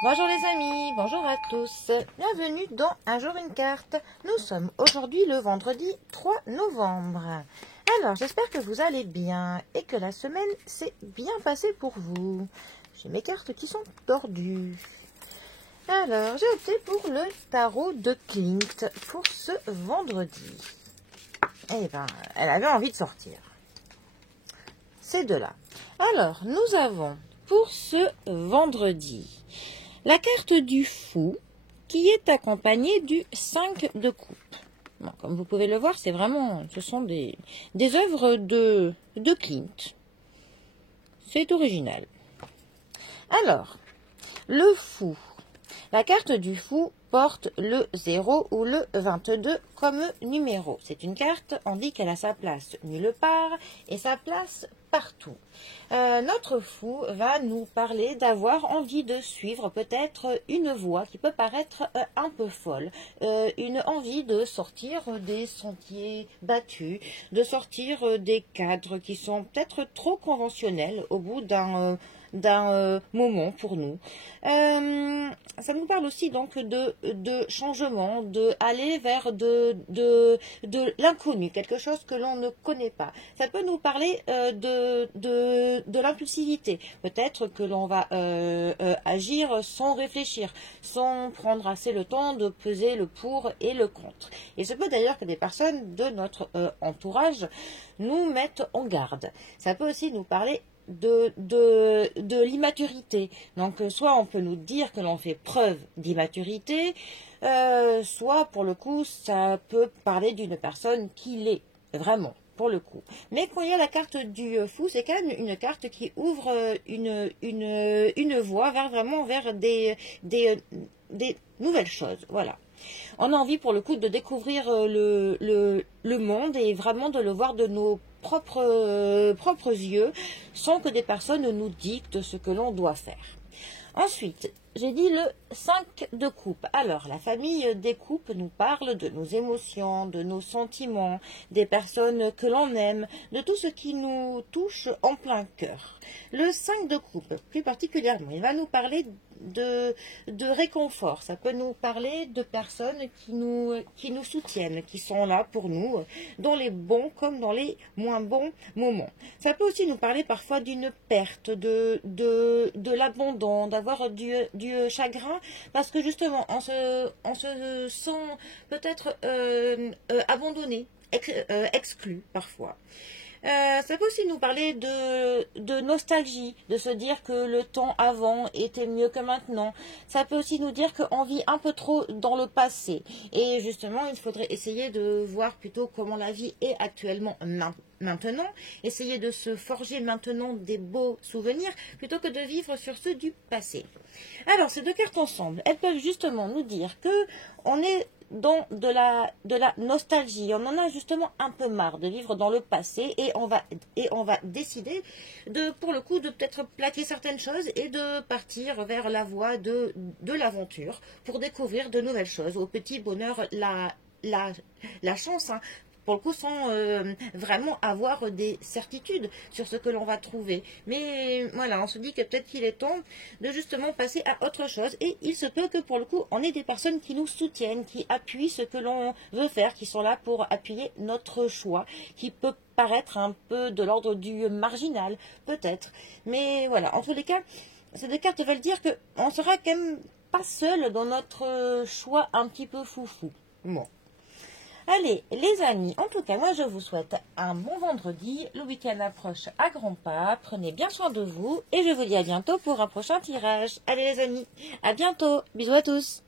Bonjour les amis, bonjour à tous. Bienvenue dans Un jour une carte. Nous sommes aujourd'hui le vendredi 3 novembre. Alors, j'espère que vous allez bien et que la semaine s'est bien passée pour vous. J'ai mes cartes qui sont tordues. Alors, j'ai opté pour le tarot de Klimt pour ce vendredi. Eh ben, elle avait envie de sortir. Ces deux-là. Alors, nous avons pour ce vendredi la carte du fou qui est accompagnée du 5 de coupe. Bon, comme vous pouvez le voir, c'est vraiment, ce sont des œuvres de Klimt. C'est original. Alors, le fou. La carte du fou porte le 0 ou le 22 comme numéro. C'est une carte, on dit qu'elle a sa place nulle part et sa place partout. Notre fou va nous parler d'avoir envie de suivre peut-être une voie qui peut paraître un peu folle, une envie de sortir des sentiers battus, de sortir des cadres qui sont peut-être trop conventionnels au bout d'un moment pour nous. Ça nous parle aussi donc de changement, de aller vers de l'inconnu, quelque chose que l'on ne connaît pas. Ça peut nous parler de l'impulsivité. Peut-être que l'on va agir sans réfléchir, sans prendre assez le temps de peser le pour et le contre. Il se peut d'ailleurs que des personnes de notre entourage nous mettent en garde. Ça peut aussi nous parler de l'immaturité. Donc, soit on peut nous dire que l'on fait preuve d'immaturité, soit, pour le coup, ça peut parler d'une personne qui l'est vraiment, pour le coup. Mais quand il y a la carte du fou, c'est quand même une carte qui ouvre une voie vers des nouvelles choses. Voilà. On a envie, pour le coup, de découvrir le monde et vraiment de le voir de nos propres yeux, sans que des personnes nous dictent ce que l'on doit faire. Ensuite, j'ai dit le 5 de coupe. Alors, la famille des coupes nous parle de nos émotions, de nos sentiments, des personnes que l'on aime, de tout ce qui nous touche en plein cœur. Le 5 de coupe, plus particulièrement, il va nous parler de réconfort. Ça peut nous parler de personnes qui nous soutiennent, qui sont là pour nous, dans les bons comme dans les moins bons moments. Ça peut aussi nous parler parfois d'une perte, de l'abandon, d'avoir du chagrin, parce que justement, on se sent peut-être abandonné, exclu parfois. Ça peut aussi nous parler de nostalgie, de se dire que le temps avant était mieux que maintenant. Ça peut aussi nous dire qu'on vit un peu trop dans le passé. Et justement, il faudrait essayer de voir plutôt comment la vie est actuellement maintenant. Essayer de se forger maintenant des beaux souvenirs plutôt que de vivre sur ceux du passé. Alors, ces deux cartes ensemble, elles peuvent justement nous dire que on est dans de la nostalgie. On en a justement un peu marre de vivre dans le passé et on va décider pour le coup de peut-être plaquer certaines choses et de partir vers la voie de l'aventure pour découvrir de nouvelles choses. Au petit bonheur, la chance, hein, pour le coup, sans vraiment avoir des certitudes sur ce que l'on va trouver. Mais voilà, on se dit que peut-être qu'il est temps de justement passer à autre chose. Et il se peut que pour le coup, on ait des personnes qui nous soutiennent, qui appuient ce que l'on veut faire, qui sont là pour appuyer notre choix, qui peut paraître un peu de l'ordre du marginal, peut-être. Mais voilà, en tous les cas, ces deux cartes veulent dire qu'on sera quand même pas seul dans notre choix un petit peu foufou. Bon. Allez, les amis, en tout cas, moi je vous souhaite un bon vendredi. Le week-end approche à grands pas. Prenez bien soin de vous et je vous dis à bientôt pour un prochain tirage. Allez les amis, à bientôt. Bisous à tous.